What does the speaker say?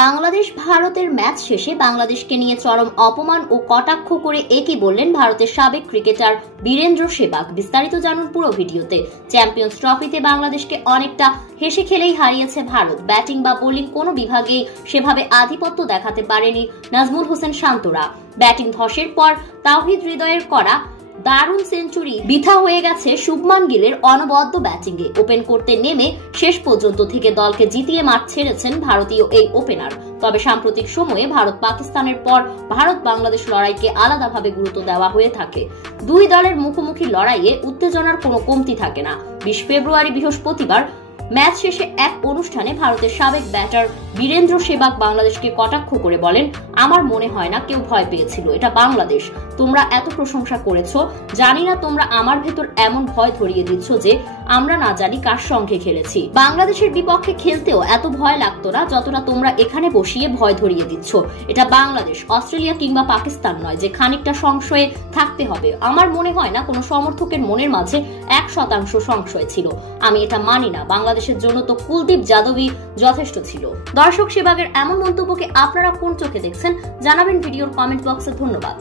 বাংলাদেশ ভারতের ম্যাচ শেষে বাংলাদেশকে নিয়ে চরম অপমান ও কটাক্ষ করে একই বললেন ভারতের সাবেক ক্রিকেটার বীরেন্দ্র সেহবাগ। বিস্তারিত জানুন পুরো ভিডিওতে। চ্যাম্পিয়ন্স ট্রফিতে বাংলাদেশকে অনেকটা হেসে খেলেই হারিয়েছে ভারত। ব্যাটিং বা বোলিং কোনো বিভাগেই সেভাবে আধিপত্য দেখাতে পারেনি নাজমুল হোসেন শান্তরা। ব্যাটিং ধসের পর তাওহিদ হৃদয়ের করা দারুণ সেঞ্চুরি বৃথা হয়ে গেছে শুভমান গিলের অনবদ্য ব্যাটিংয়ে। ওপেন করতে নেমে শেষ পর্যন্ত থেকে দলকে জিতিয়ে মাঠ ছেড়েছেন ভারতীয় এই ওপেনার। তবে সাম্প্রতিক সময়ে ভারত পাকিস্তানের পর ভারত বাংলাদেশ লড়াইকে আলাদাভাবে গুরুত্ব দেওয়া হয়ে থাকে। দুই দলের মুখোমুখি লড়াইয়ে উত্তেজনার কোনো কমতি থাকে না। 20 ফেব্রুয়ারি বৃহস্পতিবার ম্যাচ শেষে এক অনুষ্ঠানে ভারতের সাবেক ব্যাটার বীরেন্দ্র সেহবাগ বাংলাদেশকে কটাক্ষ করে বলেন, আমার মনে হয় না কেউ ভয় পেয়েছিল। এটা বাংলাদেশ। তোমরা এত প্রশংসা করেছো, জানি না তোমরা আমার ভেতর এমন ভয় ধরিয়ে দিচ্ছ যে আমরা না জানি কার সঙ্গে খেলেছি। বাংলাদেশের বিপক্ষে খেলতেও এত ভয় লাগতো না যতটা তোমরা এখানে বসিয়ে ভয় ধরিয়ে দিচ্ছ। এটা বাংলাদেশ, অস্ট্রেলিয়া কিংবা পাকিস্তান নয় যে খানিকটা সংশয়ে থাকতে হবে। আমার মনে হয় না কোনো সমর্থকের মনের মাঝে 1% সংশয় ছিল। আমি এটা মানি না। বাংলাদেশের জন্য তো কুলদীপ যাদবই যথেষ্ট ছিল। দর্শক, সেহবাগের এমন মন্তব্যকে আপনারা কোন চোখে দেখছেন জানাবেন ভিডিওর কমেন্ট বক্সে। ধন্যবাদ।